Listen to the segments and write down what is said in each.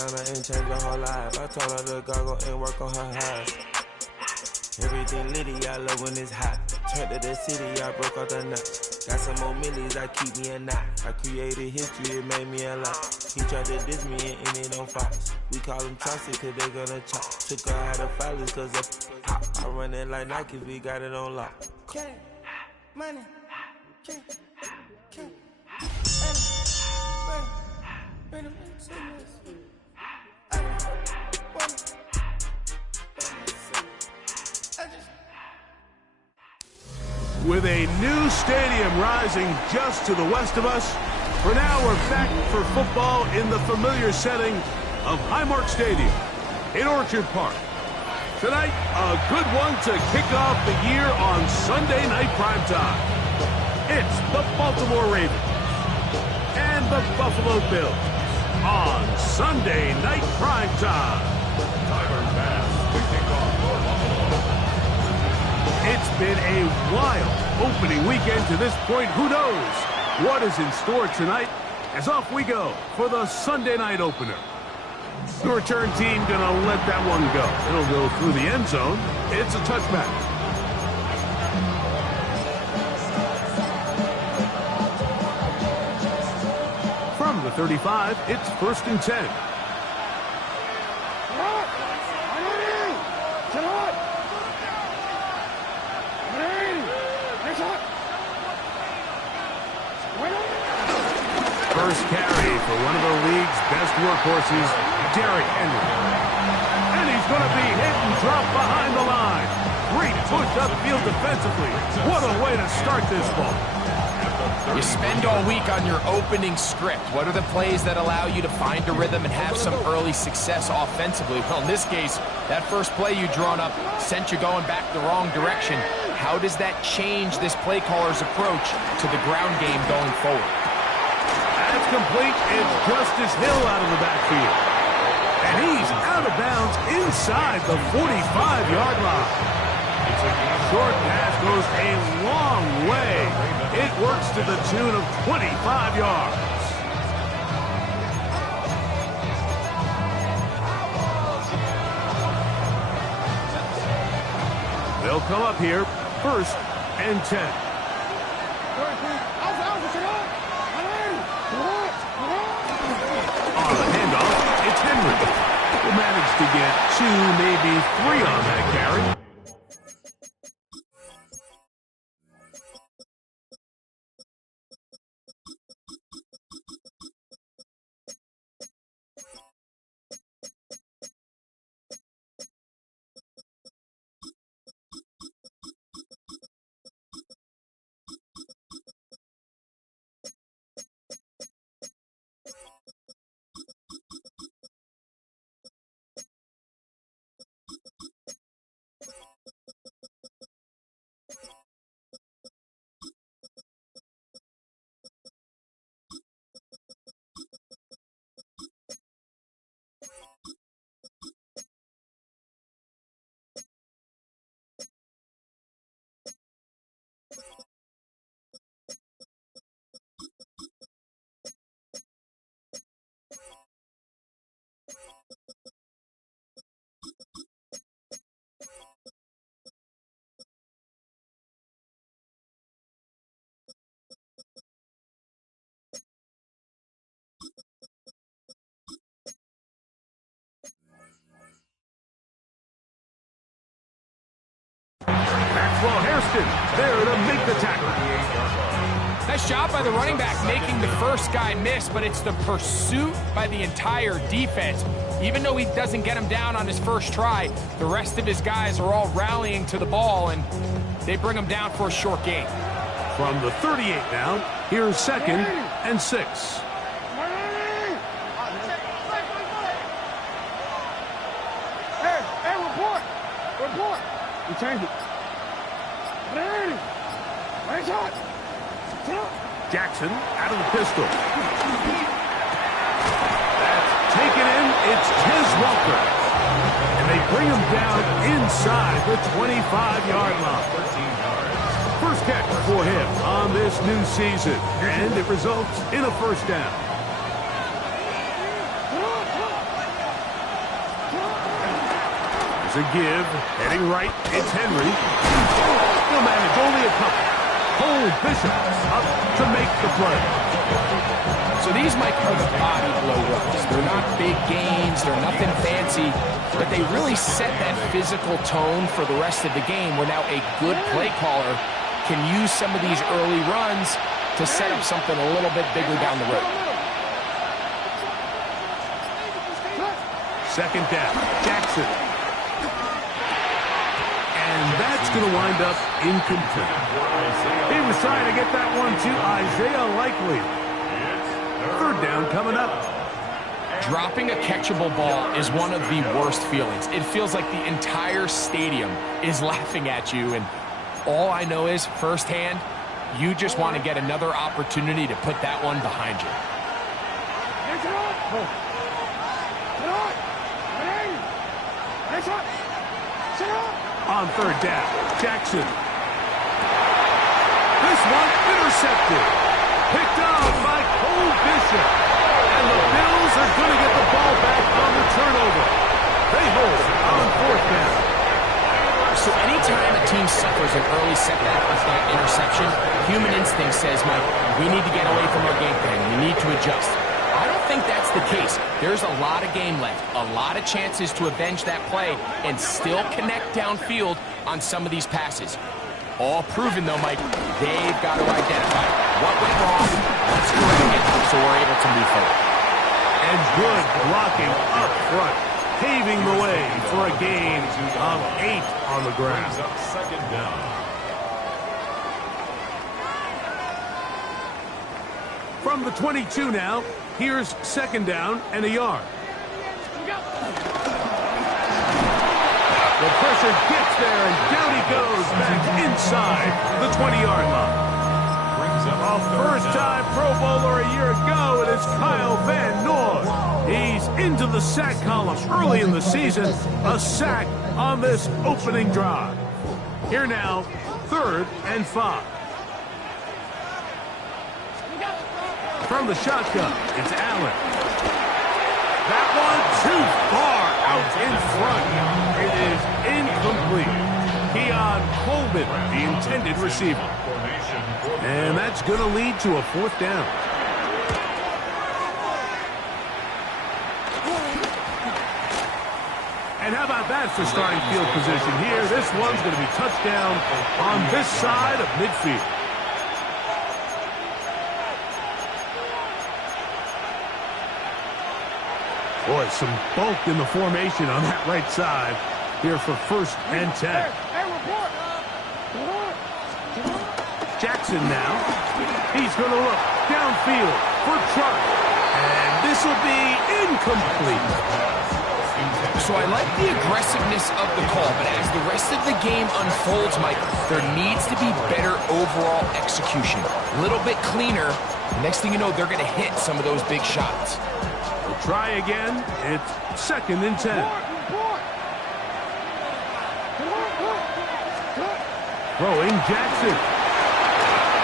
And change her whole life. I told her to goggle and work on her eyes. Everything litty, I love when it's hot. Turned to the city, I broke out the knot. Got some more millies, I keep me a knot. I created history, it made me a lot. He tried to diss me and ended on Fox. We call him Chauncey cause they gonna chop. Took her out of filers cause they hot. I run it like Nike, we got it on lock. Okay, money, okay, okay. With a new stadium rising just to the west of us, for now we're back for football in the familiar setting of Highmark Stadium in Orchard Park. Tonight, a good one to kick off the year on Sunday night primetime. It's the Baltimore Ravens and the Buffalo Bills on Sunday night primetime. Tyler Bass to kick off for Buffalo. It's been a wild opening weekend to this point. Who knows what is in store tonight? As off we go for the Sunday night opener. The return team gonna let that one go. It'll go through the end zone. It's a touchback. From the 35, it's 1st and 10. First carry for one of the league's best workhorses, Derrick Henry. And he's going to be hit and dropped behind the line. Great push upfield defensively. What a way to start this ball. You spend all week on your opening script. What are the plays that allow you to find a rhythm and have some early success offensively? Well, in this case, that first play you drawn up sent you going back the wrong direction. How does that change this play caller's approach to the ground game going forward? That's complete. It's Justice Hill out of the backfield. And he's out of bounds inside the 45-yard line. Short pass goes a long way. It works to the tune of 25 yards. They'll come up here, 1st and 10. On the handoff, it's Henry. Will manage to get 2, maybe 3 on that carry. Maxwell Hairston there to make the tackle. Nice job by the running back making the first guy miss, but it's the pursuit by the entire defense. Even though he doesn't get him down on his first try, the rest of his guys are all rallying to the ball, and they bring him down for a short gain. From the 38 now, here's 2nd and 6. Report. You changed it. Jackson out of the pistol. That's taken in. It's Tiz Walker. And they bring him down inside the 25-yard line. First catch for him on this new season. And it results in a 1st down. a give. Heading right, it's Henry. He'll manage only a couple. Cole Bishop up to make the play. So these might be the body blow runs. They're not big gains, they're nothing fancy, but they really set that physical tone for the rest of the game where now a good play caller can use some of these early runs to set up something a little bit bigger down the road. Second down, Jackson. And that's going to wind up incomplete. He was trying to get that one to Isaiah Likely. Third down coming up. Dropping a catchable ball is one of the worst feelings. It feels like the entire stadium is laughing at you, and all I know is, firsthand, you just want to get another opportunity to put that one behind you. On third down, Jackson. This one intercepted. Picked off by Cole Bishop. And the Bills are going to get the ball back on the turnover. They hold on fourth down. So anytime a team suffers an early setback with that interception, human instinct says, Mike, we need to get away from our game plan. We need to adjust. I don't think that's the case. There's a lot of game left, a lot of chances to avenge that play and still connect downfield on some of these passes. All proven, though, Mike, they've got to identify what went wrong, let's correct it, so we're able to move forward. And good blocking up front, paving the way for a gain of 8 on the ground. Second down. From the 22 now, here's second down and a yard. The pressure gets there, and down he goes back inside the 20-yard line. A first-time Pro Bowler a year ago, it is Kyle Van Noy. He's into the sack column early in the season. A sack on this opening drive. Here now, 3rd and 5. From the shotgun, it's Allen. That one too far out in front. It is incomplete. Keon Coleman, the intended receiver. And that's going to lead to a 4th down. And how about that for starting field position here? This one's going to be touchdown on this side of midfield. Boy, some bulk in the formation on that right side here for 1st and 10. Jackson now. He's going to look downfield for Chark. And this will be incomplete. So I like the aggressiveness of the call, but as the rest of the game unfolds, Mike, there needs to be better overall execution. A little bit cleaner. Next thing you know, they're going to hit some of those big shots. We'll try again. It's 2nd and 10. Throwing Jackson.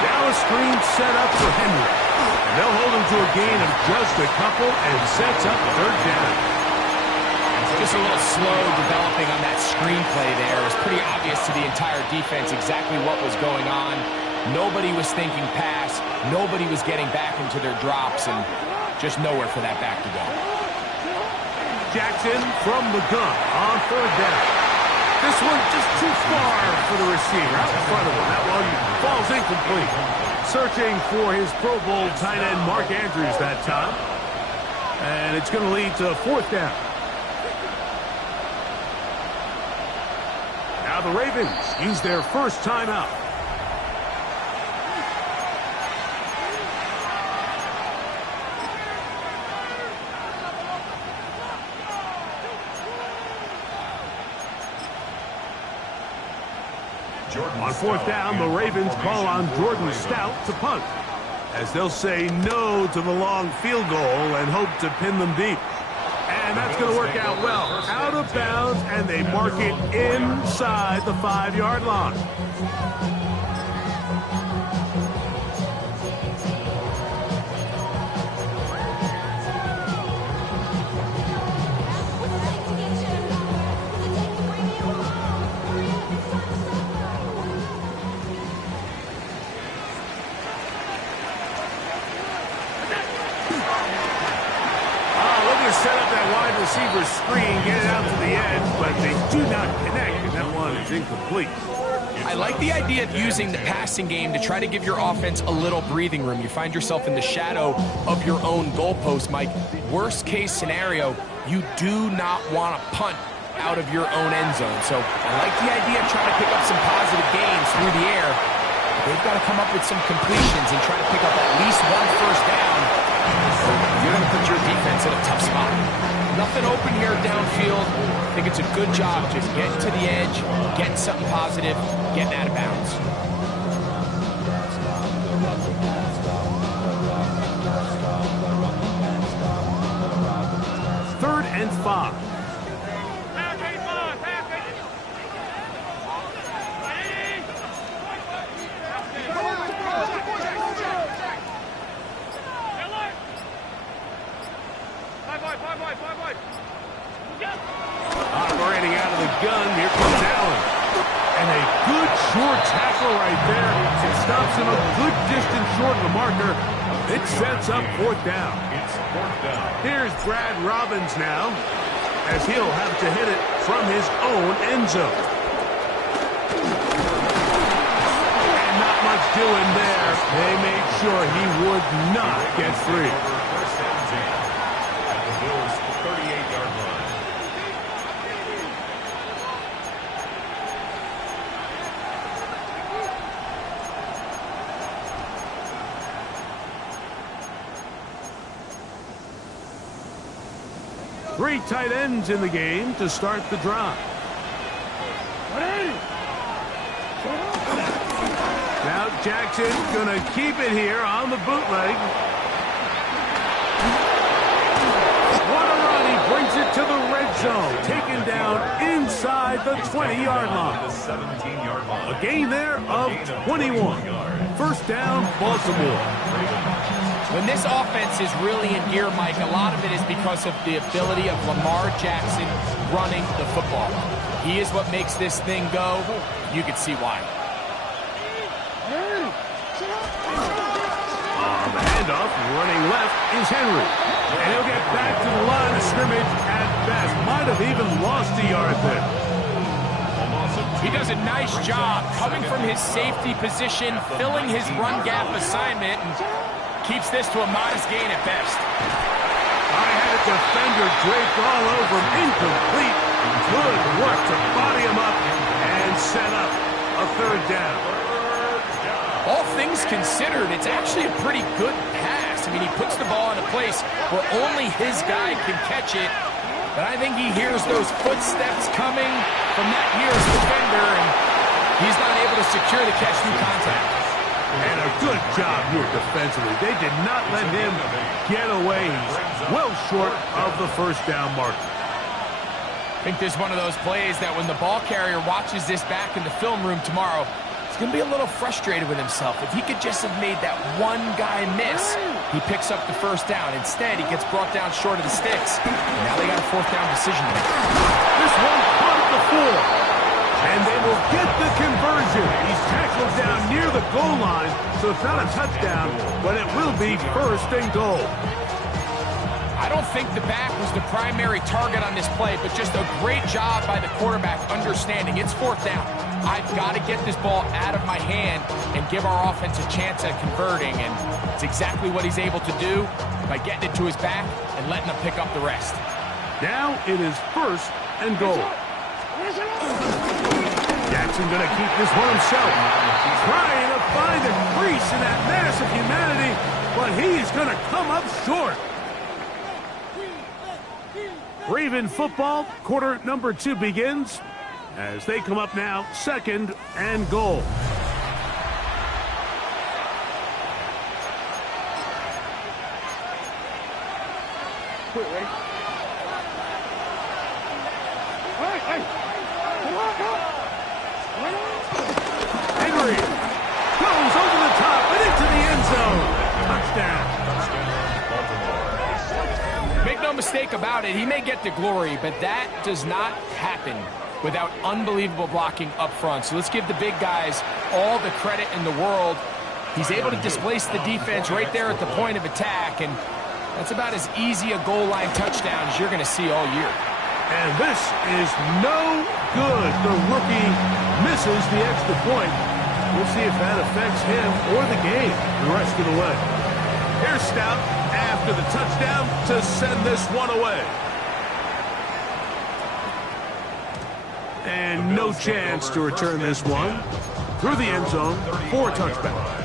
Now a screen set up for Henry. And they'll hold him to a gain of just a couple and sets up 3rd down. Just a little slow developing on that screenplay there. It was pretty obvious to the entire defense exactly what was going on. Nobody was thinking pass. Nobody was getting back into their drops, and just nowhere for that back to go. Jackson from the gun on 3rd down. This one just too far for the receiver out in front of him. That one falls incomplete. Searching for his Pro Bowl tight end Mark Andrews that time. And it's going to lead to 4th down. Now the Ravens use their first timeout. On 4th down, the Ravens call on Jordan Stout to punt, as they'll say no to the long field goal and hope to pin them deep. And that's going to work out well. Out of bounds, and they mark it inside the 5-yard line. receivers screen, get it out to the edge, but they do not connect, and that one is incomplete. I like the idea of using the passing game to try to give your offense a little breathing room. You find yourself in the shadow of your own goalpost, Mike. Worst case scenario, you do not want to punt out of your own end zone. So I like the idea of trying to pick up some positive gains through the air. They've got to come up with some completions and try to pick up at least one first down. You're going to put your defense in a tough spot. Nothing open here downfield. I think it's a good job just getting to the edge, getting something positive, getting out of bounds. Third and 5. Operating out of the gun, here comes Allen. And a good short tackle right there. It stops him a good distance short of the marker. It sets up fourth down. It's fourth down. Here's Brad Robbins now, as he'll have to hit it from his own end zone. And not much doing there. They made sure he would not get free. First down 10 at the Bills' 38-yard line. Three tight ends in the game to start the drive. Now Jackson going to keep it here on the bootleg. What a run. He brings it to the red zone. Taken down inside the 20-yard line. The 17-yard line. A gain there of 21. First down, Baltimore. When this offense is really in gear, Mike, a lot of it is because of the ability of Lamar Jackson running the football. He is what makes this thing go. You can see why. On the handoff, running left is Henry. And he'll get back to the line of scrimmage at best. Might have even lost a yard there. He does a nice job coming from his safety position, filling his run gap assignment, and keeps this to a modest gain at best. I had a defender draped all over him. Incomplete. Good work to body him up and set up a third down. All things considered, it's actually a pretty good pass. I mean, he puts the ball in a place where only his guy can catch it. But I think he hears those footsteps coming from that nearest defender, and he's not able to secure the catch through contact. And a good job here defensively. They did not let him get away. He's well short of the first down marker. I think there's one of those plays that when the ball carrier watches this back in the film room tomorrow, he's going to be a little frustrated with himself. If he could just have made that one guy miss, he picks up the first down. Instead, he gets brought down short of the sticks. And now they got a fourth down decision to make. This one caught the 4. And they will get the conversion. He's tackled down near the goal line, so it's not a touchdown, but it will be first and goal. I don't think the back was the primary target on this play, but just a great job by the quarterback understanding it's fourth down. I've got to get this ball out of my hand and give our offense a chance at converting, and it's exactly what he's able to do by getting it to his back and letting him pick up the rest. Now it is first and goal. Jackson going to keep this one himself. Trying to find a crease in that mass of humanity, but he's going to come up short. Raven football, quarter number 2 begins as they come up now, second and goal. Quit, ready? Henry goes over the top and into the end zone. Touchdown. Make no mistake about it, he may get the glory, but that does not happen without unbelievable blocking up front. So let's give the big guys all the credit in the world. He's able to displace the defense right there at the point of attack, and That's about as easy a goal line touchdown as you're going to see all year. And this is no good. The rookie misses the extra point. We'll see if that affects him or the game the rest of the way. Here's Stout after the touchdown to send this one away. And no chance to return this one through the end zone for a touchback.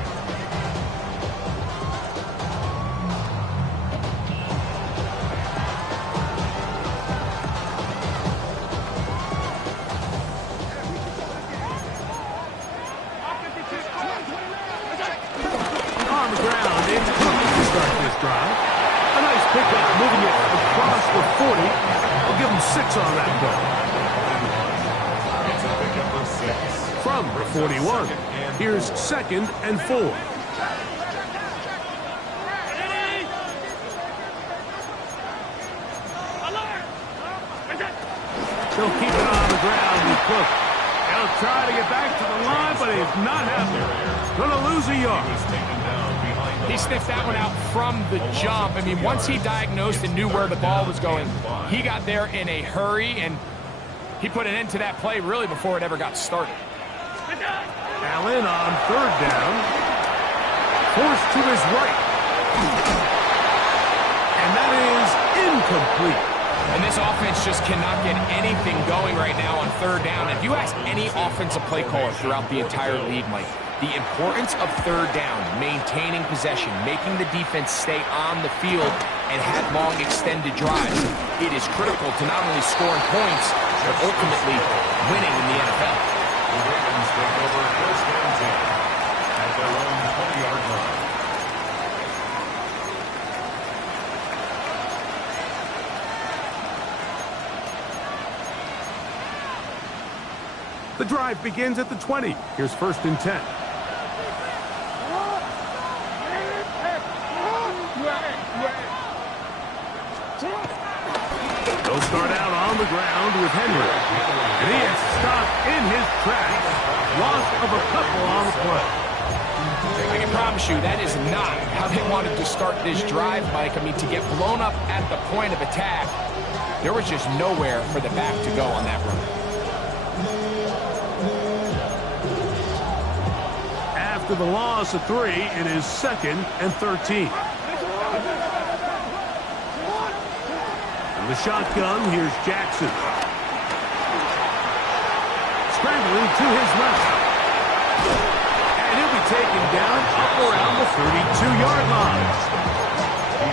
On the ground, it's cooking to start this drive. A nice pickup, moving it across the 40. I'll give him 6 on that play. From the 41, here's 2nd and 4. He'll keep it on the ground with Cook. He'll try to get back to the line, but he's not happy. Gonna lose a yard. He sniffed that one out from the jump. I mean, once he diagnosed and knew where the ball was going, he got there in a hurry, and he put an end to that play really before it ever got started. Allen on 3rd down. Forced to his right. And that is incomplete. And this offense just cannot get anything going right now on 3rd down. If you ask any offensive play caller throughout the entire league, Mike, the importance of 3rd down, maintaining possession, making the defense stay on the field, and have long extended drives, it is critical to not only scoring points, but ultimately winning in the NFL. The Ravens take over 1st and 10 at their own 20-yard line. The drive begins at the 20. Here's 1st and 10. They'll start out on the ground with Henry. And he is stopped in his tracks. Loss of a couple on the play. I can promise you that is not how they wanted to start this drive, Mike. I mean, to get blown up at the point of attack, there was just nowhere for the back to go on that run. After the loss of 3, it is 2nd and 13. The shotgun, here's Jackson. Scrambling to his left. And he'll be taken down up around the 32-yard line.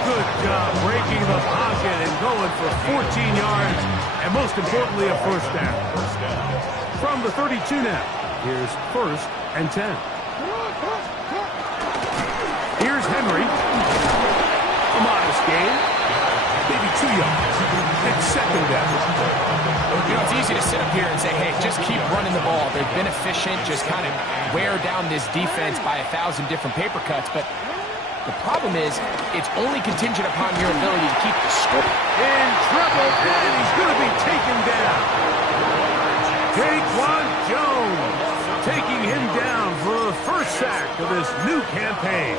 Good job breaking the pocket and going for 14 yards, and most importantly, a 1st down. From the 32 now, here's 1st and 10. Here's Henry. A modest gain. Maybe 2 yards. It's 2nd down. You know, it's easy to sit up here and say, hey, just keep running the ball. They've been efficient, just kind of wear down this defense by 1,000 different paper cuts. But the problem is, it's only contingent upon your ability to keep the score. In trouble, and he's going to be taken down. Taquan Jones taking him down for the 1st sack of this new campaign.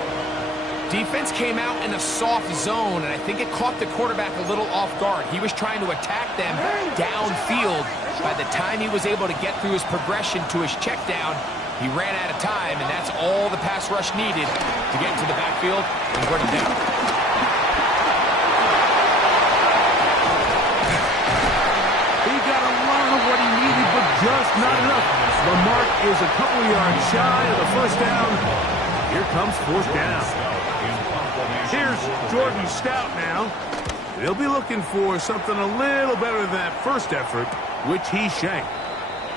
Defense came out in a soft zone, and I think it caught the quarterback a little off guard. He was trying to attack them downfield. By the time he was able to get through his progression to his check down, he ran out of time, and that's all the pass rush needed to get into the backfield and bring him down. He got a lot of what he needed, but just not enough. The mark is a couple yards shy of the 1st down. Here comes 4th down. Here's Jordan Stout now. They'll be looking for something a little better than that 1st effort, which he shanked.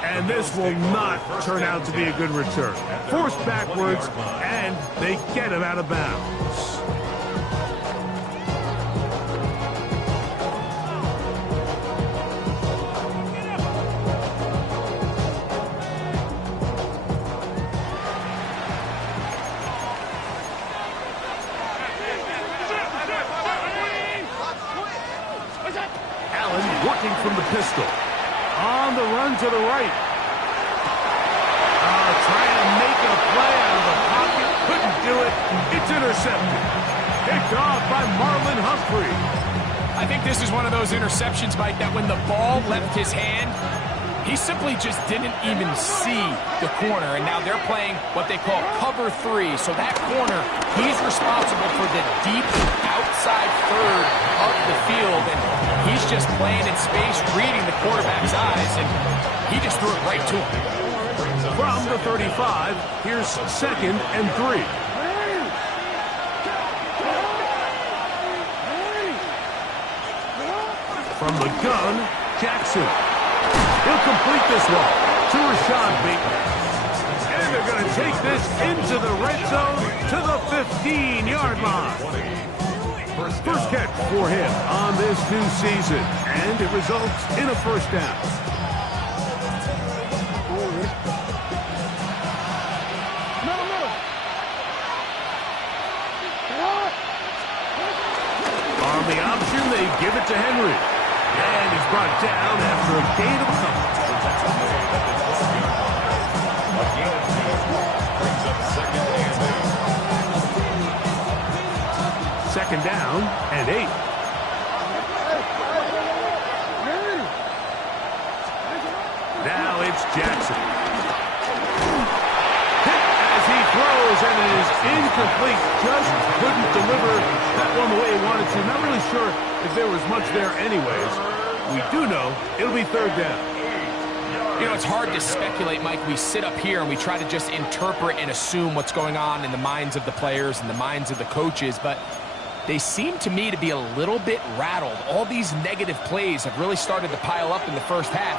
And this will not turn out to be a good return. Forced backwards, and they get him out of bounds. Working from the pistol. On the run to the right. Trying to make a play out of the pocket. Couldn't do it. It's intercepted. Picked off by Marlon Humphrey. I think this is one of those interceptions, Mike, that when the ball left his hand, he simply just didn't even see the corner, and now they're playing what they call cover 3. So that corner, he's responsible for the deep outside third of the field, and he's just playing in space, reading the quarterback's eyes, and he just threw it right to him. From the 35, here's 2nd and 3. From the gun, Jackson. He'll complete this one to Rashad Bateman. And they're going to take this into the red zone to the 15-yard line. First catch for him on this new season, and it results in a first down. On the option, they give it to Henry. And he's brought down after a gain of a couple. Second down and 8. Now it's Jackson. Hit as he throws, and it is incomplete. Just couldn't deliver that one the way he wanted to. Not really sure if there was much there anyways. We do know it'll be third down. You know, it's hard to speculate, Mike. We sit up here and we try to just interpret and assume what's going on in the minds of the players and the minds of the coaches, but they seem to me to be a little bit rattled. All these negative plays have really started to pile up in the first half.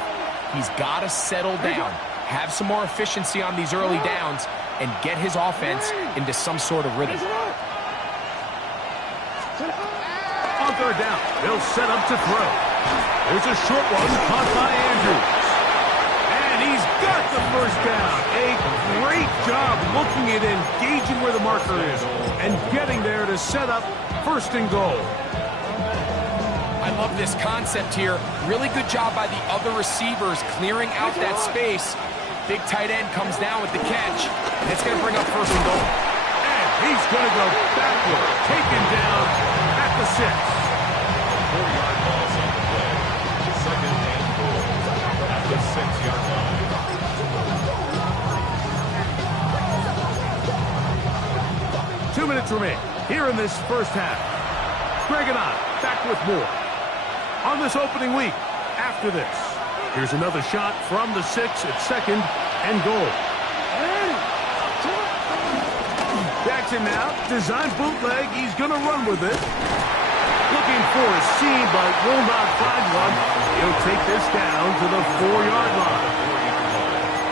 He's got to settle down, have some more efficiency on these early downs, and get his offense into some sort of rhythm. On third down, they'll set up to throw. There's a short one caught by Andrews. And he's got the first down. A great job looking at engaging where the marker is and getting there to set up first and goal. I love this concept here. Really good job by the other receivers clearing out that space. Big tight end comes down with the catch, and it's going to bring up first and goal. And he's going to go backward, taken down at the 6. 4-yard loss on the play. Second and goal at the 6-yard line. 2 minutes remain here in this first half. Greg and I back with more on this opening week. After this, here's another shot from the 6 at second and goal. Jackson now, design bootleg. He's going to run with it. Looking for a seam, but will not find one. He'll take this down to the 4-yard line.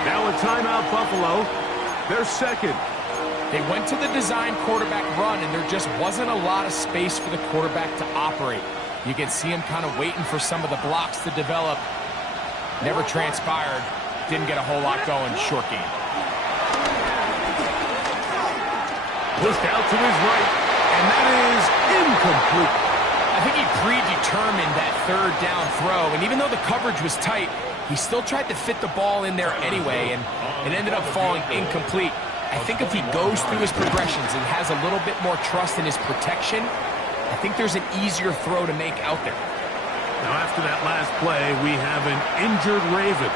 Now a timeout, Buffalo. They're second. They went to the design quarterback run, and there just wasn't a lot of space for the quarterback to operate. You can see him kind of waiting for some of the blocks to develop. Never transpired. Didn't get a whole lot going. Short game. Pushed out to his right, and that is incomplete. I think he predetermined that third down throw, and even though the coverage was tight, he still tried to fit the ball in there anyway, and it ended up falling incomplete. I think if he goes through his progressions and has a little bit more trust in his protection, I think there's an easier throw to make out there. Now after that last play, we have an injured Raven.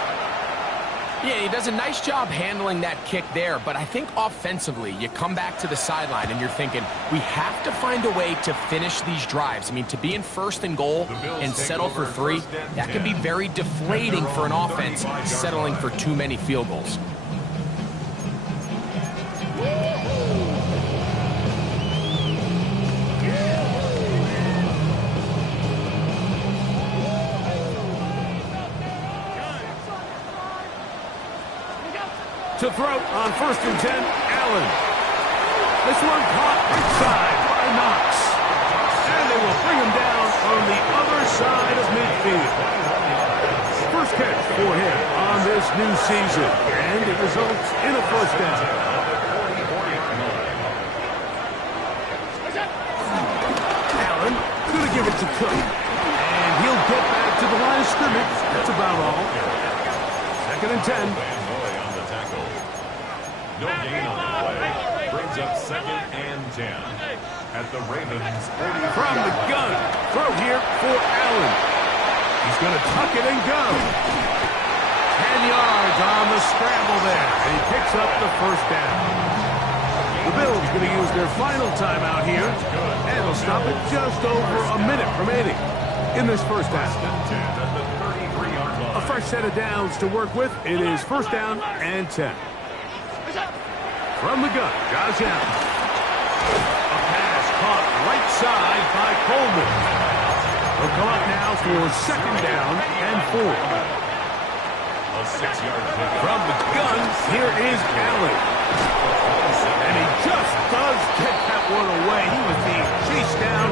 Yeah, he does a nice job handling that kick there, but I think offensively, you come back to the sideline and you're thinking, we have to find a way to finish these drives. I mean, to be in first and goal and settle for 3, that can be very deflating for an offense, settling for too many field goals. To throw on 1st and 10, Allen. This one caught inside by Knox. And they will bring him down on the other side of midfield. First catch for him on this new season, and it results in a first down. Allen going to give it to Cook. And he'll get back to the line of scrimmage. That's about all. 2nd and 10. No gain on the play. brings up 2nd and 10 at the Ravens' 40. From the gun, throw here for Allen. He's going to tuck it and go. 10 yards on the scramble there, and he picks up the first down. The Bills going to use their final timeout here, and they'll stop it just over a minute remaining in this first half. A fresh set of downs to work with. It is 1st down and 10. From the gun, Josh Allen. A pass caught right side by Coleman. They'll come up now for 2nd down and 4. A 6-yard pickup. From the gun, here is Allen. And he just does get that one away. He was being chased down,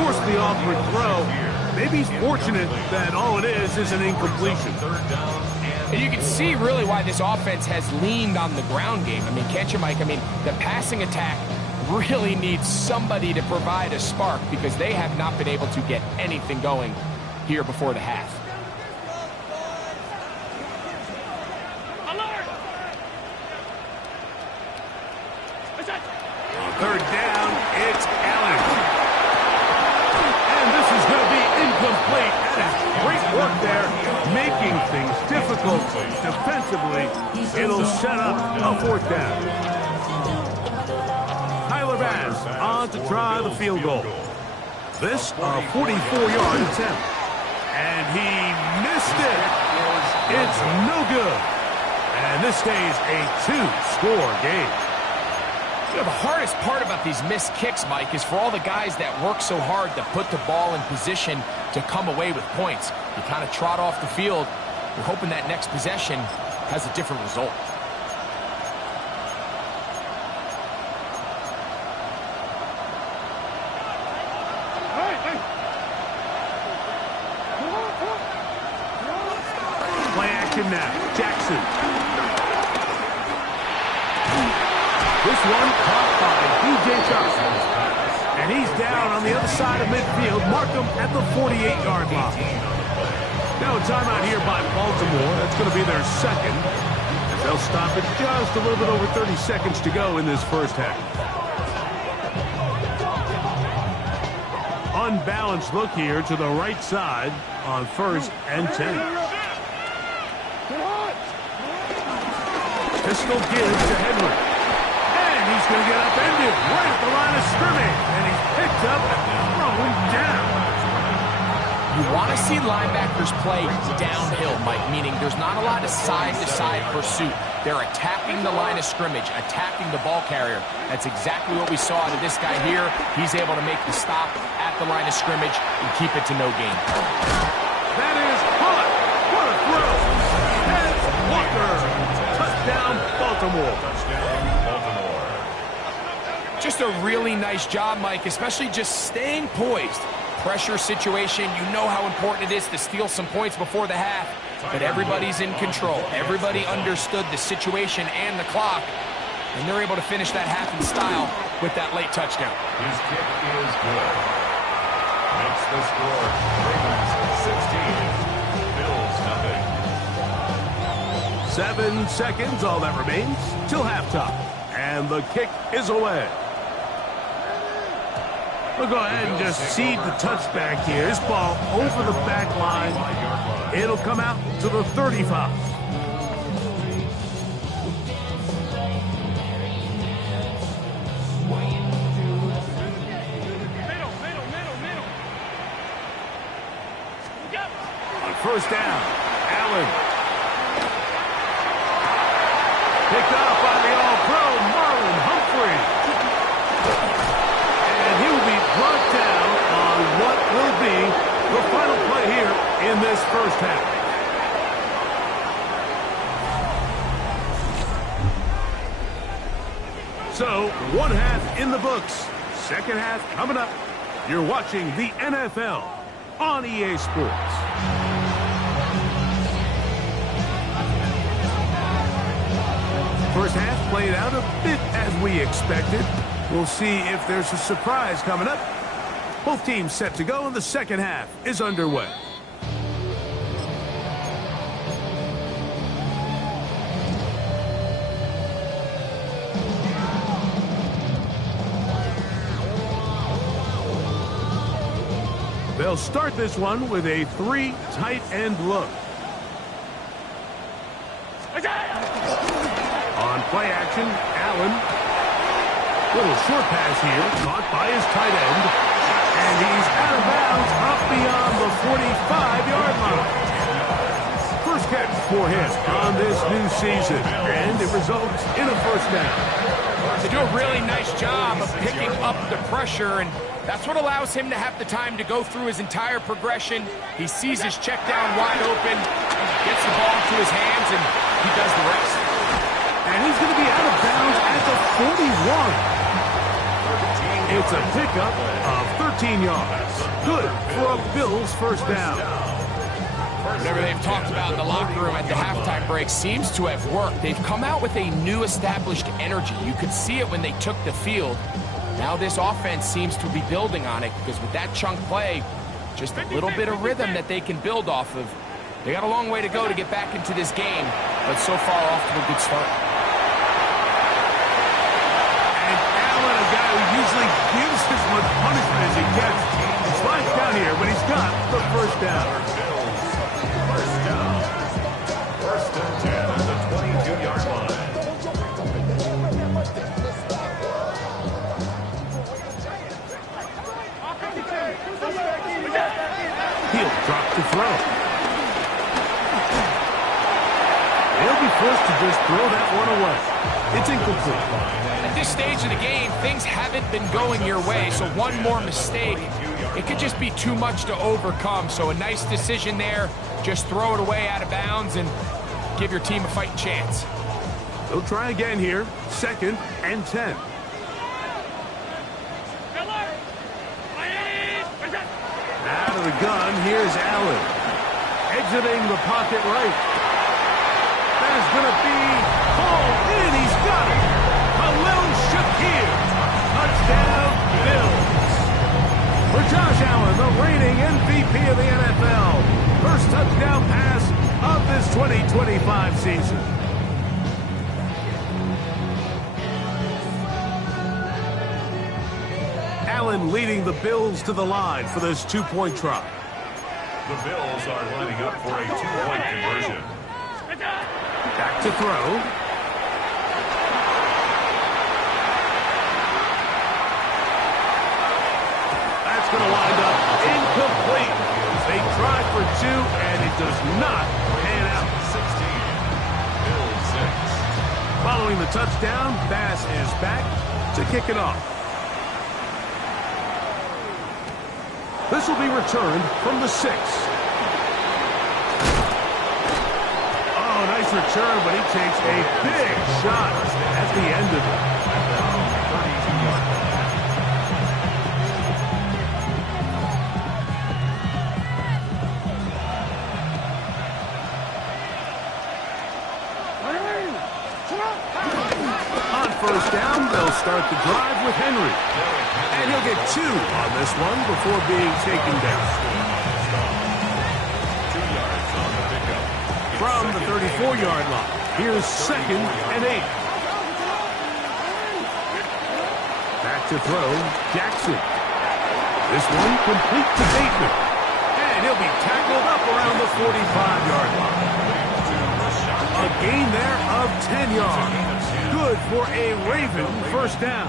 forced the awkward throw. Maybe he's fortunate that all it is an incompletion. And you can see really why this offense has leaned on the ground game. I mean, can't you, Mike? I mean, the passing attack really needs somebody to provide a spark because they have not been able to get anything going here before the half. On 3rd down, it's Allen. And this is going to be incomplete. That is great work there, making things difficult defensively. It'll set up a 4th down. Tyler Bass on to try the field goal. This a 44-yard attempt. And he missed it. It's no good. And this stays a 2-score game. You know, the hardest part about these missed kicks, Mike, is for all the guys that work so hard to put the ball in position to come away with points. You kind of trot off the field. You're hoping that next possession has a different result. Play action now. Jackson. This one caught by D.J. Johnson. And he's down on the other side of midfield. Mark him at the 48-yard line. Now a timeout here by Baltimore. That's going to be their 2nd. They'll stop it just a little bit over 30 seconds to go in this first half. Unbalanced look here to the right side on 1st and 10. Pistol gives to Henry. He's going to get upended right at the line of scrimmage, and he's picked up and thrown down. You want to see linebackers play downhill, Mike, meaning there's not a lot of side-to-side pursuit. They're attacking the line of scrimmage, attacking the ball carrier. That's exactly what we saw out of this guy here. He's able to make the stop at the line of scrimmage and keep it to no gain. That is hot. What a throw. That's Walker. Touchdown, Baltimore. Just a really nice job, Mike, especially just staying poised. Pressure situation, you know how important it is to steal some points before the half, but everybody's in control. Everybody understood the situation and the clock, and they're able to finish that half in style with that late touchdown. His kick is good. Makes the score Ravens 16, Bills 7 seconds, all that remains, till halftime. And the kick is away. We'll go ahead and just seed the touchback here. This ball over the back line. It'll come out to the 35. On 1st down, Allen. Picked up by the All-Pro, Marlon Humphrey. And he will be brought down on what will be the final play here in this first half. So, 1 half in the books. 2nd half coming up. You're watching the NFL on EA Sports. First half played out a bit as we expected. We'll see if there's a surprise coming up. Both teams set to go, and the 2nd half is underway. They'll start this one with a 3 tight end look. On play action, Allen. Little short pass here, caught by his tight end. And he's out of bounds up beyond the 45-yard line. First catch for him on this new season. And it results in a first down. They do a really nice job of picking up the pressure, and that's what allows him to have the time to go through his entire progression. He sees his check down wide open, gets the ball into his hands, and he does the rest. And he's going to be out of bounds at the 41. It's a pickup of 13 yards. Good for a Bills first down. Whatever they've talked about in the locker room at the halftime break seems to have worked. They've come out with a new established energy. You could see it when they took the field. Now this offense seems to be building on it because with that chunk play, just a little bit of rhythm that they can build off of. They got a long way to go to get back into this game, but so far off to a good start. And Allen, a guy who usually gives as much punishment as he gets, slides down here when he's got the first down. First down. First and 10 at the 22-yard line. He'll drop to throw. They'll be forced to just throw that one away. It's incomplete. At this stage of the game, things haven't been going your way, so one more mistake, it could just be too much to overcome. So a nice decision there. Just throw it away out of bounds and give your team a fighting chance. They'll try again here. 2nd and 10. Out of the gun, here's Allen. Exiting the pocket right. That's going to be hauled in. He's got it. Khalil Shakir. Touchdown, Bills. For Josh Allen, the reigning MVP of the NFL. First touchdown pass of this 2025 season. Allen leading the Bills to the line for this 2-point try. The Bills are lining up for a 2-point conversion. Back to throw. That's going to wind up incomplete. They tried for 2, and it does not pan out. 16, Bills 6. Following the touchdown, Bass is back to kick it off. This will be returned from the 6. Oh, nice return, but he takes a big shot at the end of it. On first down, they'll start the drive with Henry. And he'll get 2 on this one before being taken down. 2 yards on the pickup. From the 34-yard line, here's 2nd and 8. Back to throw, Jackson. This one complete to Bateman. And he'll be tackled up around the 45-yard line. A gain there of 10 yards. Good for a Raven first down.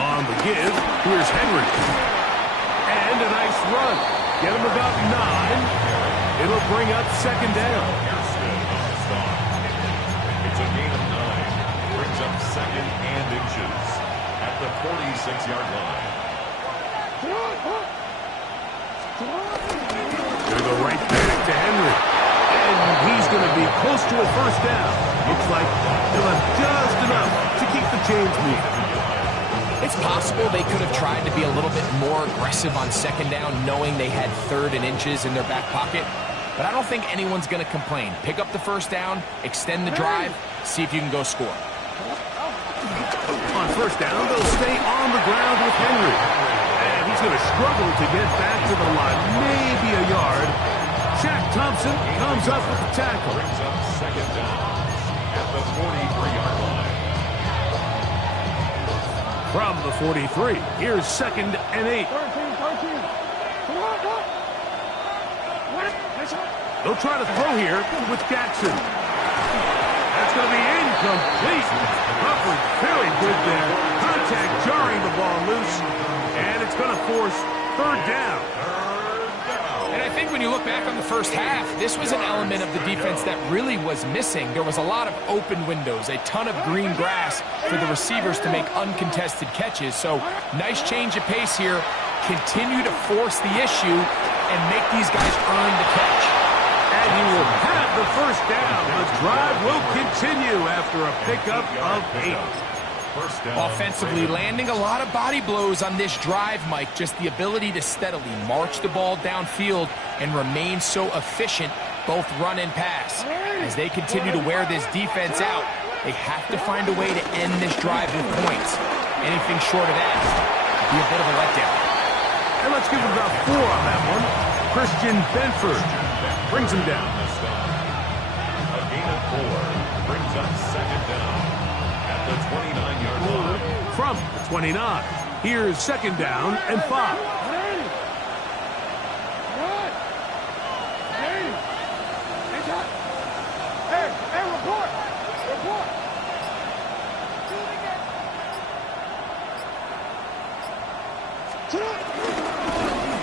On the give, here's Henry. And a nice run. Get him about 9. It'll bring up 2nd down. It's a gain of 9. Brings up 2nd and inches at the 46-yard line. Gonna go right back to Henry. And he's going to be close to a first down. Looks like he'll have just enough to keep the chains moving. It's possible they could have tried to be a little bit more aggressive on 2nd down, knowing they had 3rd and inches in their back pocket. But I don't think anyone's going to complain. Pick up the first down, extend the drive, see if you can go score. On first down, they'll stay on the ground with Henry. And he's going to struggle to get back to the line, maybe a yard. Shaq Thompson comes up with the tackle. Brings up 2nd down at the 43-yard line. From the 43, here's 2nd and 8. 13. Come on. They'll try to throw here with Jackson. That's going to be incomplete. Crawford very good there. Contact jarring the ball loose. And it's going to force 3rd down. And I think when you look back on the first half, this was an element of the defense that really was missing. There was a lot of open windows, a ton of green grass for the receivers to make uncontested catches. So nice change of pace here. Continue to force the issue and make these guys earn the catch. And he will have the 1st down. The drive will continue after a pickup of 8. Offensively, landing a lot of body blows on this drive, Mike. Just the ability to steadily march the ball downfield and remain so efficient, both run and pass. As they continue to wear this defense out, they have to find a way to end this drive with points. Anything short of that would be a bit of a letdown. And let's give him about 4 on that one. Christian Benford brings him down. A gain of 4 brings up 2nd down at the 29-yard line. From the 29, here's 2nd down and 5.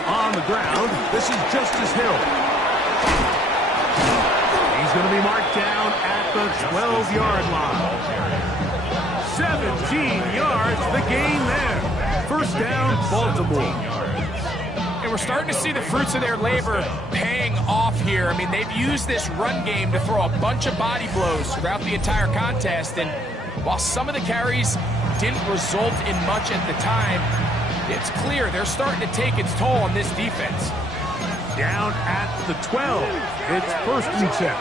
On the ground, this is Justice Hill. He's going to be marked down at the 12-yard line. 17 yards, the gain there. 1st down, Baltimore. And we're starting to see the fruits of their labor paying off here. I mean, they've used this run game to throw a bunch of body blows throughout the entire contest. And while some of the carries didn't result in much at the time, it's clear they're starting to take its toll on this defense. Down at the 12. It's 1st and 10.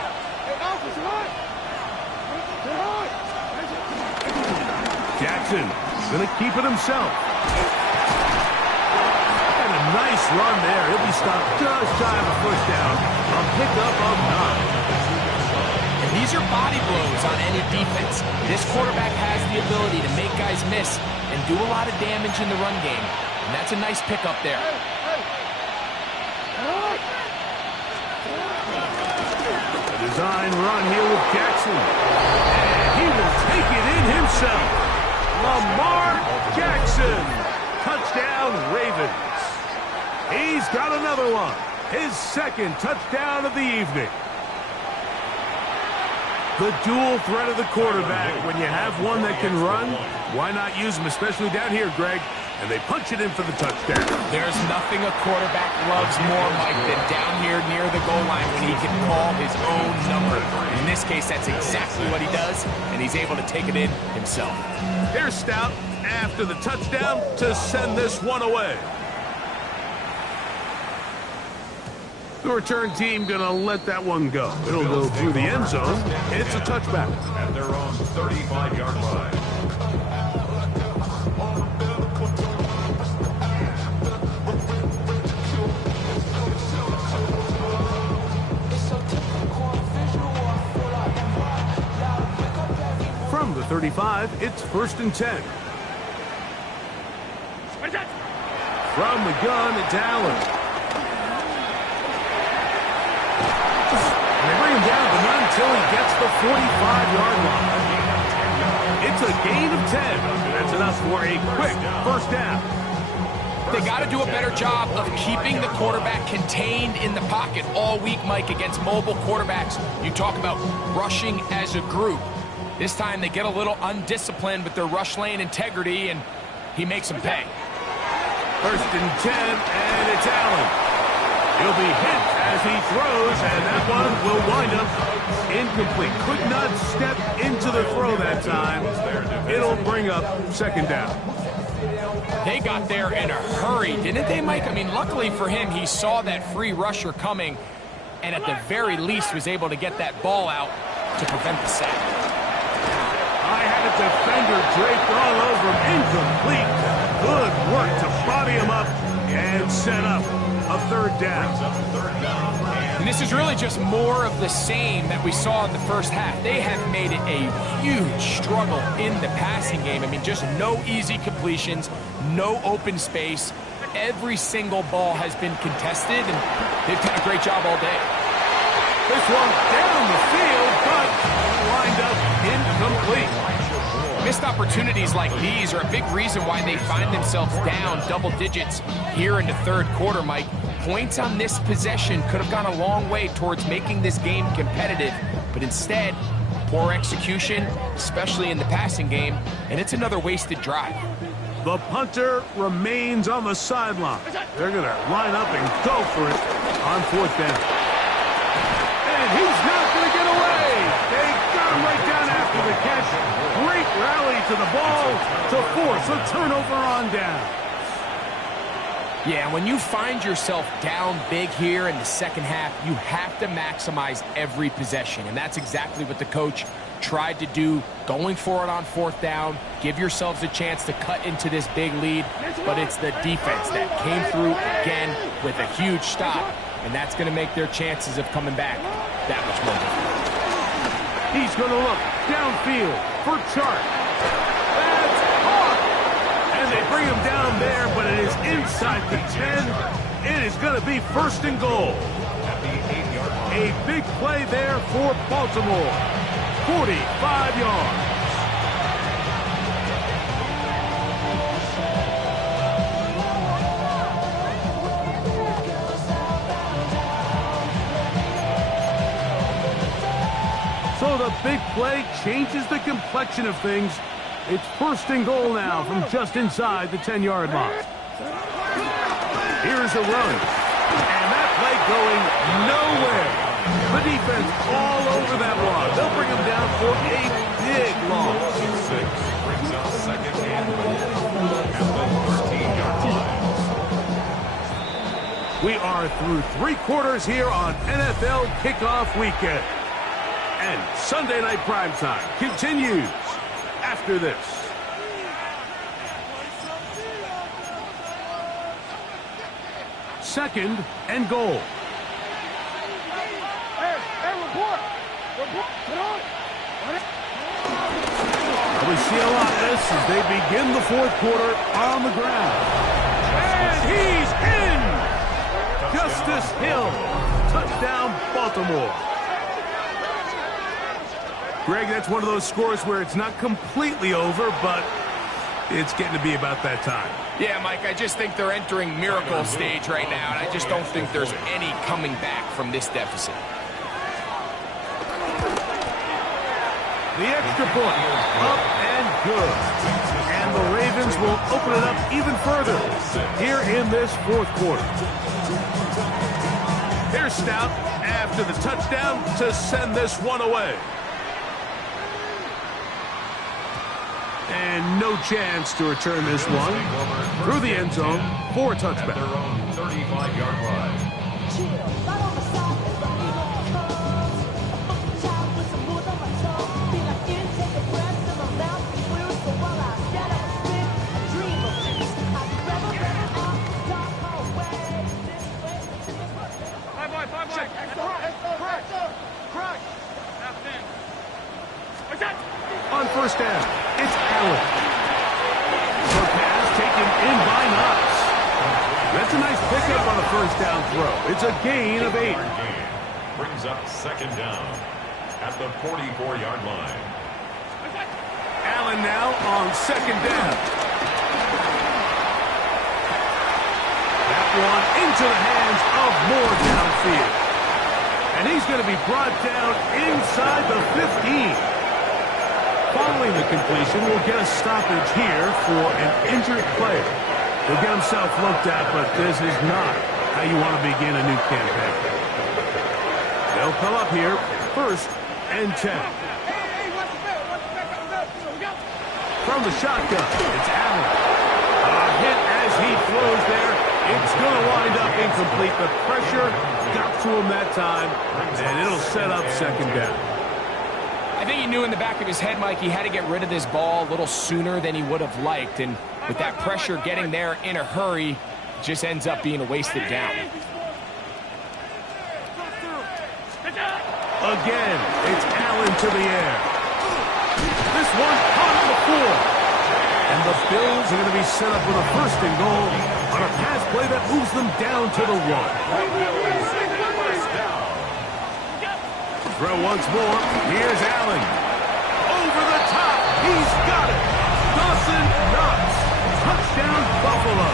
Jackson going to keep it himself. And a nice run there. He'll be stopped just shy of a 1st down. A pickup of 9. And these are body blows on any defense. This quarterback has the ability to make guys miss and do a lot of damage in the run game. And that's a nice pickup there. A design run here with Jackson. And he will take it in himself. Lamar Jackson. Touchdown, Ravens. He's got another one. His 2nd touchdown of the evening. The dual threat of the quarterback. When you have one that can run, why not use him, especially down here, Greg? And they punch it in for the touchdown. There's nothing a quarterback loves more, Mike, than down here near the goal line when he can call his own number. In this case, that's exactly what he does, and he's able to take it in himself. Here's Stout after the touchdown to send this one away. The return team going to let that one go. It'll go through the end zone. It's a touchback. At their own 35-yard line. From the 35, it's 1st and 10. From the gun, it's Allen. They bring him down, but not until he gets the 45-yard line. It's a gain of 10. That's enough for a quick 1st down. They got to do a better job of keeping the quarterback contained in the pocket all week, Mike, against mobile quarterbacks. You talk about rushing as a group. This time they get a little undisciplined with their rush lane integrity, and he makes them pay. 1st and 10, and it's Allen. He'll be hit as he throws, and that one will wind up incomplete. Could not step into the throw that time. It'll bring up 2nd down. They got there in a hurry, didn't they, Mike? I mean, luckily for him, he saw that free rusher coming, and at the very least was able to get that ball out to prevent the sack. I had a defender draped all over him. Incomplete. Good work to body him up and set up. a third down. And this is really just more of the same that we saw in the first half. They have made it a huge struggle in the passing game. I mean, just no easy completions, no open space. Every single ball has been contested, and they've done a great job all day. This one down the field, but lined up incomplete. Missed opportunities like these are a big reason why they find themselves down double digits here in the third quarter, Mike. Points on this possession could have gone a long way towards making this game competitive, but instead, poor execution, especially in the passing game, and it's another wasted drive. The punter remains on the sideline. They're going to line up and go for it on fourth down. And he's not going to get away. They got him right down after the catch. Great rally to the ball to force a turnover on down. Yeah, when you find yourself down big here in the second half, you have to maximize every possession, and that's exactly what the coach tried to do, going for it on fourth down. Give yourselves a chance to cut into this big lead, but it's the defense that came through again with a huge stop, and that's going to make their chances of coming back that much more difficult. He's going to look downfield for Chart. That's caught! And they bring him down there, but it is inside the 10. It is going to be first and goal. A big play there for Baltimore. 45 yards. So the big play changes the complexion of things. It's first and goal now from just inside the 10-yard line. Here's a run. And that play going nowhere. The defense all over that one. They'll bring him down for a big loss. 6 brings up second and goal at the 13-yard line. We are through 3 quarters here on NFL Kickoff Weekend. And Sunday Night Primetime continues after this. Second and goal. We see a lot of this as they begin the fourth quarter on the ground. And he's in! Justice Hill. Touchdown, Baltimore. Greg, that's one of those scores where it's not completely over, but it's getting to be about that time. Yeah, Mike, I just think they're entering miracle stage right now, and I just don't think there's any coming back from this deficit. The extra point, up and good. And the Ravens will open it up even further here in this fourth quarter. Here's Stout after the touchdown to send this one away. And no chance to return this one through the end zone for a touchback. Their own 35-yard line. On first down, it's Allen. The pass taken in by Knox. That's a nice pickup on a first down throw. It's a gain of 8. Brings up second down at the 44-yard line. Allen now on second down. That one into the hands of Moore downfield. And he's going to be brought down inside the 15. Following the completion, we'll get a stoppage here for an injured player. He'll get himself looked at, but this is not how you want to begin a new campaign. They'll come up here, first and 10. From the shotgun, it's Allen. A hit as he throws there. It's going to wind up incomplete. The pressure got to him that time, and it'll set up second down. I think he knew in the back of his head, Mike, he had to get rid of this ball a little sooner than he would have liked. And with that pressure getting there in a hurry, just ends up being a wasted down. Again, it's Allen to the air. This one caught on the floor. And the Bills are going to be set up with a 1st and goal on a pass play that moves them down to the 1. Throw once more. Here's Allen. Over the top. He's got it. Dawson Knox. Touchdown, Buffalo.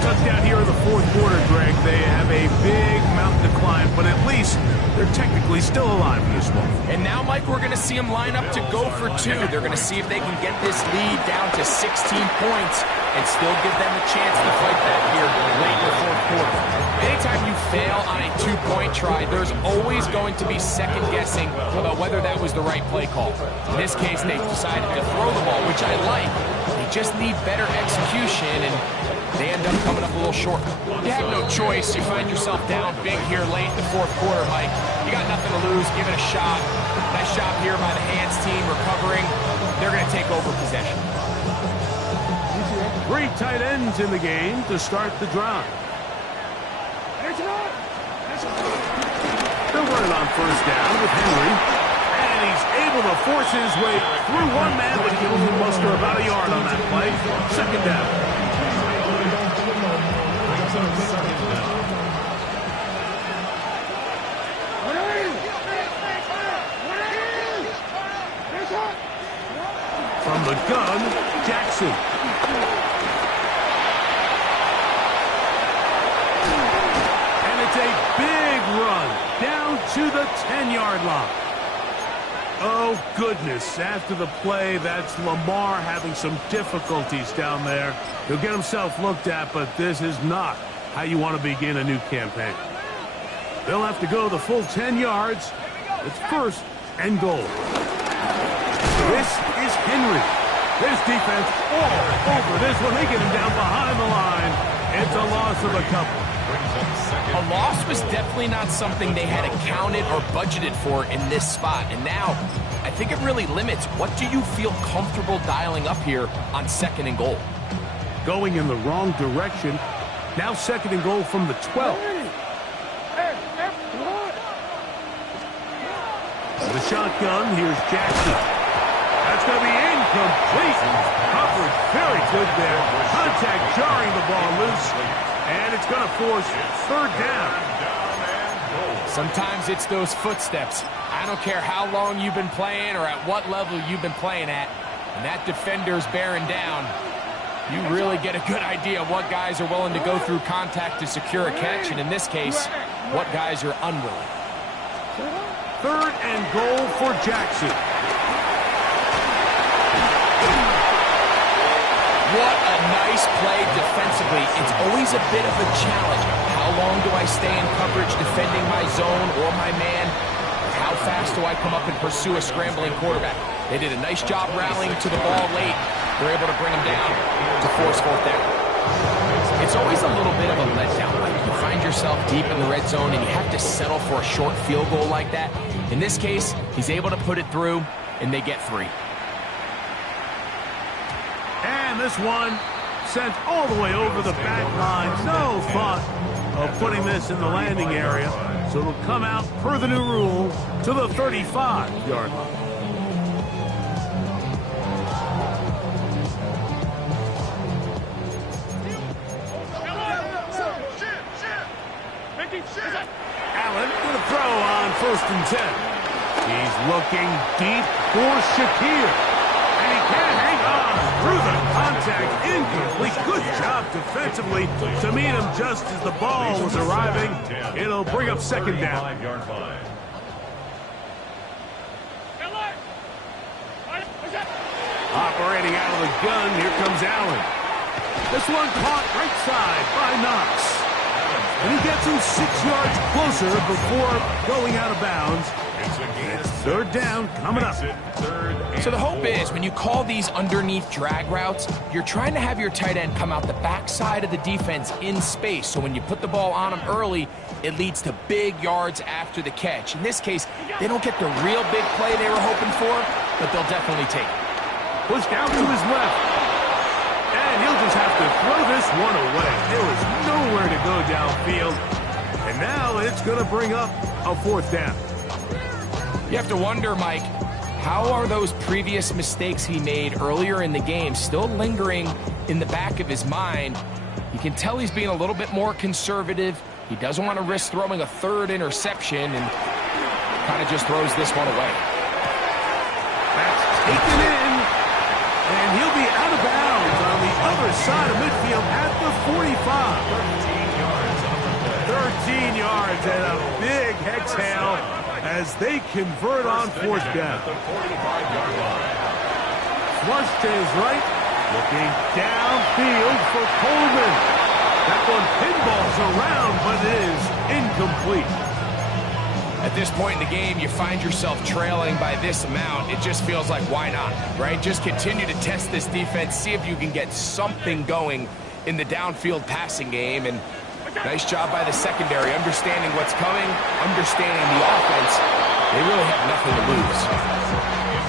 Touchdown here in the 4th quarter, Greg. They have a big mountain to climb, but at least they're technically still alive in this one. And now, Mike, we're going to see them line up to go for 2. They're going to see if they can get this lead down to 16 points and still give them a chance to fight back here late in the 4th quarter. Anytime you fail on a 2-point try, there's always going to be second-guessing about whether that was the right play call. In this case, they decided to throw the ball, which I like. They just need better execution, and they end up coming up a little short. You have no choice. You find yourself down big here late in the 4th quarter, Mike. You got nothing to lose. Give it a shot. Nice job here by the hands team recovering. They're going to take over possession. 3 tight ends in the game to start the drive. They're running on 1st down with Henry. And he's able to force his way through one man, but he can only muster about a yard on that play. 2nd down. From the gun, Jackson. And it's a big run down to the 10-yard line. Oh, goodness. After the play, that's Lamar having some difficulties down there. He'll get himself looked at, but this is not how you want to begin a new campaign. They'll have to go the full 10 yards. It's 1st and goal. This is Henry. This defense all over this one. They get him down behind the line. It's a loss of a couple. A loss was definitely not something they had accounted or budgeted for in this spot. And now, I think it really limits. What do you feel comfortable dialing up here on 2nd and goal? Going in the wrong direction. Now 2nd and goal from the 12. The shotgun, here's Jackson. That's going to be incomplete. Coverage very good there. Contact jarring the ball loose. And it's going to force 3rd down. Sometimes it's those footsteps. I don't care how long you've been playing or at what level you've been playing at. And that defender's bearing down. You really get a good idea of what guys are willing to go through contact to secure a catch. And in this case, what guys are unwilling. 3rd and goal for Jackson. What a nice play defensively. It's always a bit of a challenge. How long do I stay in coverage defending my zone or my man? How fast do I come up and pursue a scrambling quarterback? They did a nice job rallying to the ball late. They're able to bring him down to force 4th down. It's always a little bit of a letdown. Like you find yourself deep in the red zone and you have to settle for a short field goal like that. In this case, he's able to put it through, and they get 3. And this one sent all the way over the back line. No thought of putting this in the landing area. So it'll come out, per the new rule, to the 35-yard line. Allen going to throw on 1st and 10. He's looking deep for Shakir. And he can't hang on through the contact. Incomplete. Good job defensively to meet him just as the ball was arriving. It'll bring up 2nd down. Operating out of the gun, here comes Allen. This one caught right side by Knox. And he gets him 6 yards closer before going out of bounds. It's 3rd down coming up. So the hope is when you call these underneath drag routes, you're trying to have your tight end come out the backside of the defense in space. So when you put the ball on him early, it leads to big yards after the catch. In this case, they don't get the real big play they were hoping for, but they'll definitely take it. Pushed out to his left. And he'll just have to one away. There was nowhere to go downfield. And now it's going to bring up a 4th down. You have to wonder, Mike, how are those previous mistakes he made earlier in the game still lingering in the back of his mind? You can tell he's being a little bit more conservative. He doesn't want to risk throwing a 3rd interception and kind of just throws this one away. That's taken in, and he'll be out of bounds on the other side of midfield at the 45. 13 yards and a big exhale as they convert on 4th down. Flush to his right, looking downfield for Coleman. That one pinballs around, but it is incomplete. At this point in the game, you find yourself trailing by this amount. It just feels like, why not, right? Just continue to test this defense, see if you can get something going in the downfield passing game. And nice job by the secondary, understanding what's coming, understanding the offense. They really have nothing to lose.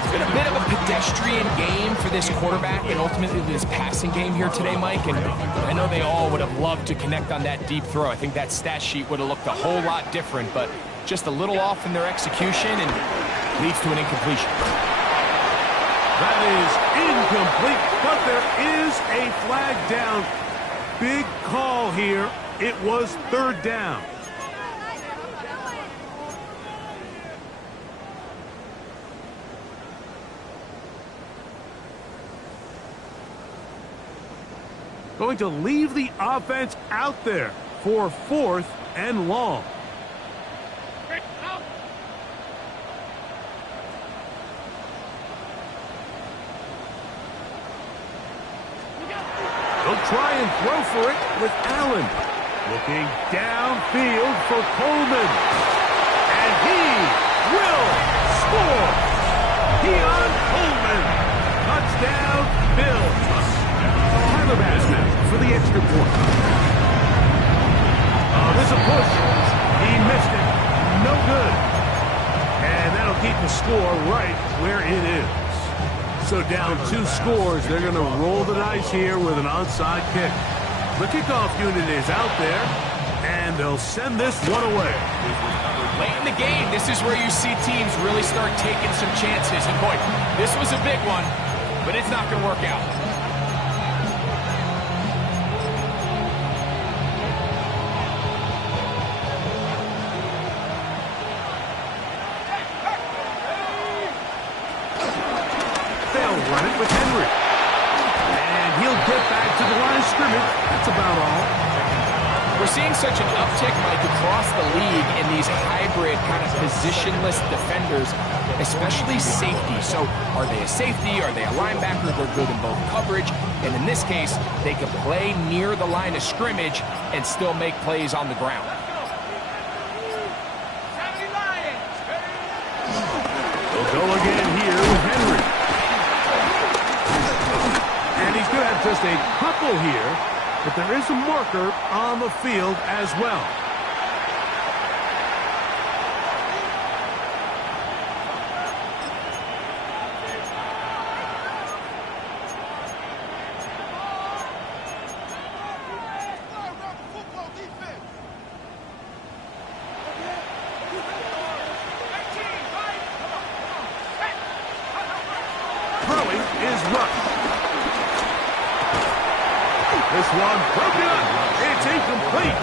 It's been a bit of a pedestrian game for this quarterback and ultimately this passing game here today, Mike. And I know they all would have loved to connect on that deep throw. I think that stat sheet would have looked a whole lot different, but just a little off in their execution and leads to an incompletion. That is incomplete, but there is a flag down. Big call here. It was 3rd down. Going to leave the offense out there for 4th and long. They'll try and throw for it with Allen. Looking downfield for Coleman. And he will score. Keon Coleman. Touchdown, Bills. Tyler Bass now for the extra point. There's a push. He missed it. No good. And that'll keep the score right where it is. So down 2 scores, they're going to roll the dice here with an onside kick. The kickoff unit is out there, and they'll send this one away. Late in the game, this is where you see teams really start taking some chances. And boy, this was a big one, but it's not going to work out. Run it with Henry. And he'll get back to the line of scrimmage. That's about all. We're seeing such an uptick, Mike, across the league in these hybrid kind of positionless defenders, especially safety. So are they a safety? Are they a linebacker? They're good in both coverage. And in this case, they can play near the line of scrimmage and still make plays on the ground. They'll go again here with Henry. He's going to have just a couple here, but there is a marker on the field as well. Throwing is Rush. This one broken up. It's incomplete.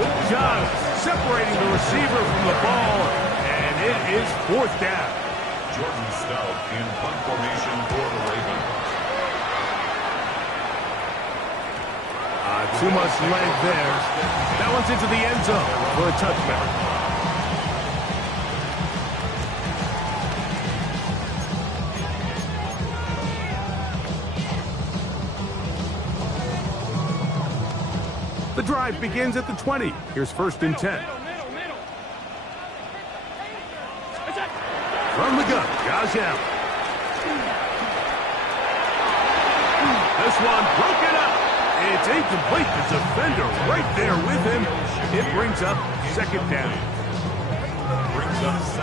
Good job separating the receiver from the ball, and it is 4th down. Jordan Stout in punt formation for the Ravens. Too much length there. That one's into the end zone for a touchback. The drive begins at the 20. Here's 1st and 10. From the gun, Josh Allen. This one broken up. It's incomplete. The defender right there with him. It brings up 2nd down.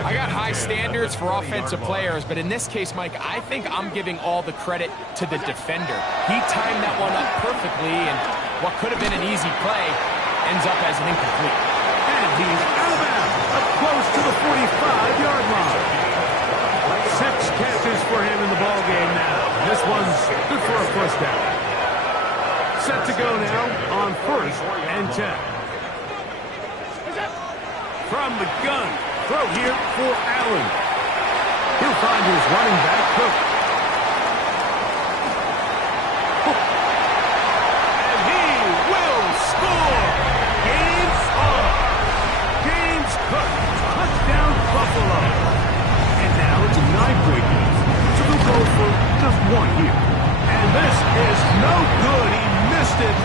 I got high standards for offensive players, but in this case, Mike, I think I'm giving all the credit to the defender. He timed that one up perfectly, and what could have been an easy play ends up as an incomplete. And he's out of bounds, up close to the 45-yard line. 6 catches for him in the ball game now. This one's good for a first down. Set to go now on 1st and 10. From the gun, throw here for Allen. He'll find his running back, Cook. And he will score! Game's on! James Cook, touchdown Buffalo. And now it's a 9-point game, so they'll go for just 1 here. And this is no good. He missed it.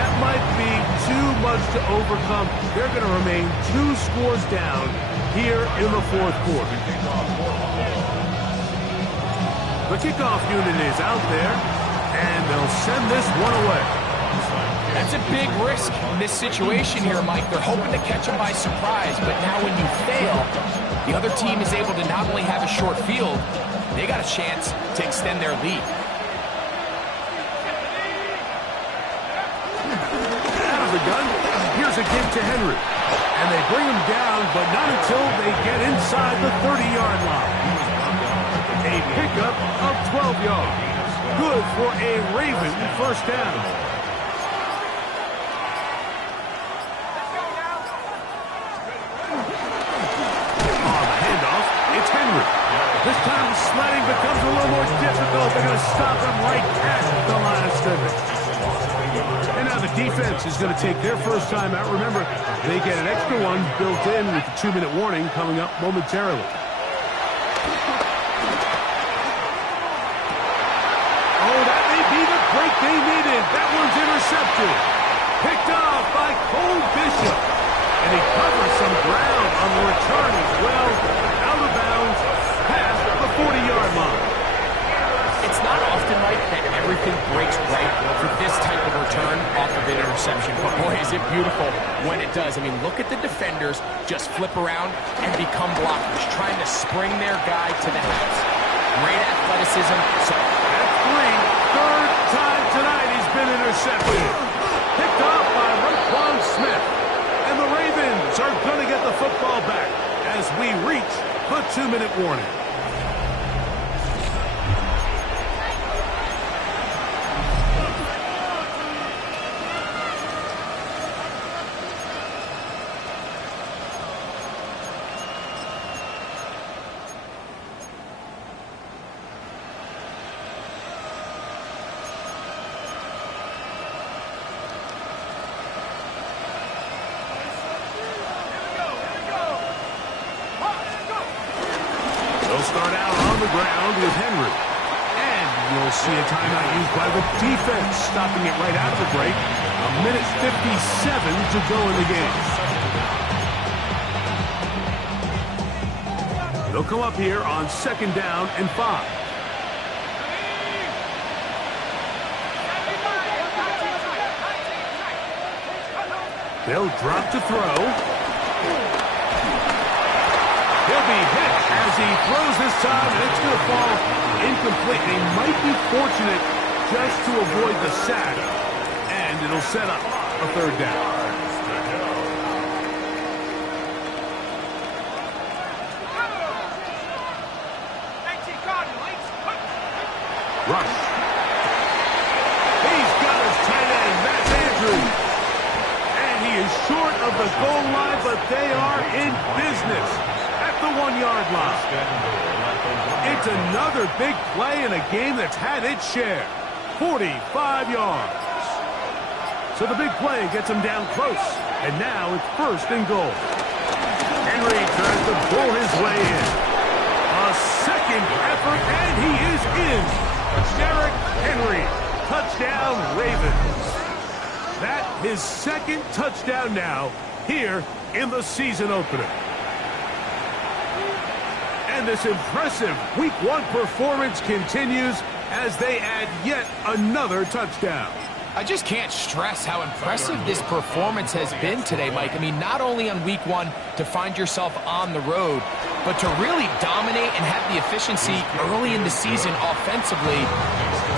That might be too much to overcome. They're going to remain 2 scores down here in the 4th quarter. The kickoff unit is out there, and they'll send this one away. That's a big risk in this situation here, Mike. They're hoping to catch him by surprise, but now when you fail, the other team is able to not only have a short field, they got a chance to extend their lead. Out of the gun, here's a give to Henry. And they bring him down, but not until they get inside the 30-yard line. A pickup of 12 yards. Good for a Raven first down. On the handoff, it's Henry. This time the sledding becomes a little more difficult. They're going to stop him right at the line of scrimmage. And now the defense is going to take their first time out. Remember, they get an extra one built in with the 2-minute warning coming up momentarily. Oh, that may be the break they needed. That one's intercepted. Picked off by Cole Bishop. And he covers some ground on the return as well. Out of bounds, past the 40-yard line. It's not often, Mike, that everything breaks right for this type of return off of an interception. But boy, is it beautiful when it does. I mean, look at the defenders just flip around and become blockers, trying to spring their guy to the house. Great athleticism. So that's 3. Third time tonight he's been intercepted. Picked off by Raquan Smith. And the Ravens are going to get the football back as we reach the 2-minute warning. Start out on the ground with Henry. And you'll see a timeout used by the defense, stopping it right out of the break. 1:57 to go in the game. They'll come up here on 2nd down and 5. They'll drop to throw. He'll be hit as he throws this time, and it's going to fall incomplete. They might be fortunate just to avoid the sack, and it'll set up a 3rd down. Rush. He's got his tight end, that's Andrews. And he is short of the goal line, but they are in business. The 1-yard line. It's another big play in a game that's had its share. 45 yards. So the big play gets him down close. And now it's 1st and goal. Henry tries to pull his way in. A second effort, and he is in. Derrick Henry. Touchdown, Ravens. That his 2nd touchdown now here in the season opener. And this impressive Week 1 performance continues as they add yet another touchdown. I just can't stress how impressive this performance has been today, Mike. I mean, not only on Week 1 to find yourself on the road, but to really dominate and have the efficiency early in the season offensively.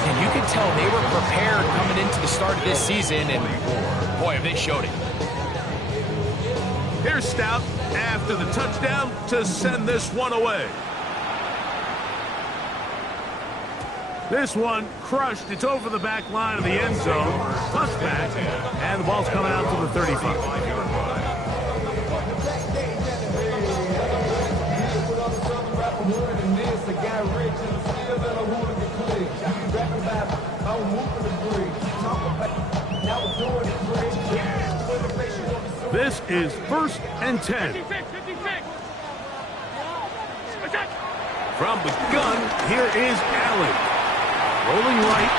And you can tell they were prepared coming into the start of this season, and boy, have they showed it. Here's Stout after the touchdown to send this one away. This one crushed. It's over the back line of the end zone. Touchback. And the ball's coming out to the 35. This is 1st and 10. From the gun, here is Allen. Rolling right.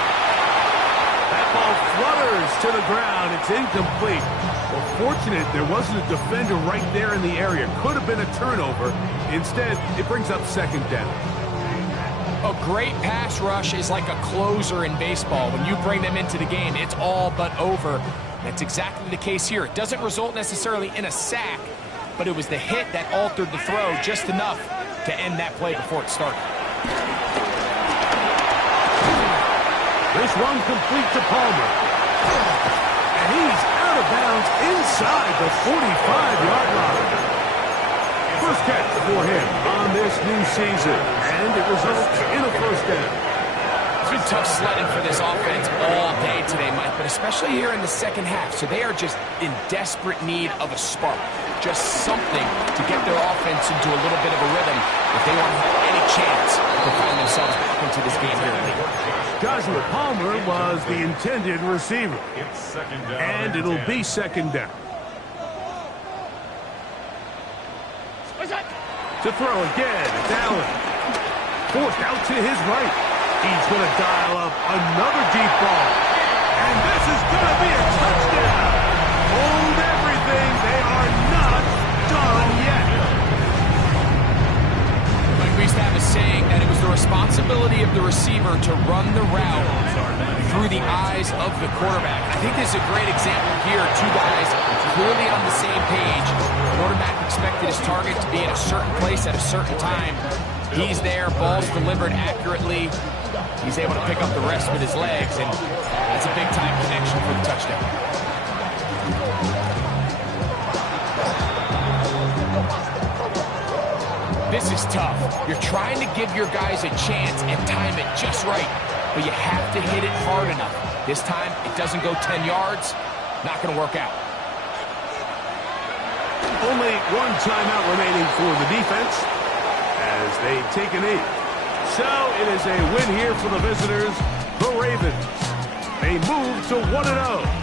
That ball flutters to the ground. It's incomplete. Well, fortunate there wasn't a defender right there in the area. Could have been a turnover. Instead, it brings up 2nd down. A great pass rush is like a closer in baseball. When you bring them into the game, it's all but over. That's exactly the case here. It doesn't result necessarily in a sack, but it was the hit that altered the throw just enough to end that play before it started. This one complete to Palmer. And he's out of bounds inside the 45-yard line. First catch for him on this new season, and it results in a 1st down. It's been tough sledding for this offense all day today, Mike, but especially here in the second half. So they are just in desperate need of a spark, just something to get their offense into a little bit of a rhythm if they want to have any chance to find themselves back into this game here late. Joshua Palmer was the intended receiver, It's 2nd down and it'll be 2nd down. To throw again, it's Allen. Forced out to his right. He's going to dial up another deep ball. And this is going to be a touchdown. Hold everything. They are not done yet. Like we used to have a saying that it was the responsibility of the receiver to run the route through the eyes of the quarterback. I think this is a great example here. Two guys clearly on the same page. The quarterback expected his target to be in a certain place at a certain time. He's there, ball's delivered accurately. He's able to pick up the rest with his legs, and that's a big-time connection for the touchdown. This is tough. You're trying to give your guys a chance and time it just right, but you have to hit it hard enough. This time, it doesn't go 10 yards. Not going to work out. Only one timeout remaining for the defense as they take a knee. So it is a win here for the visitors, the Ravens. They move to 1-0.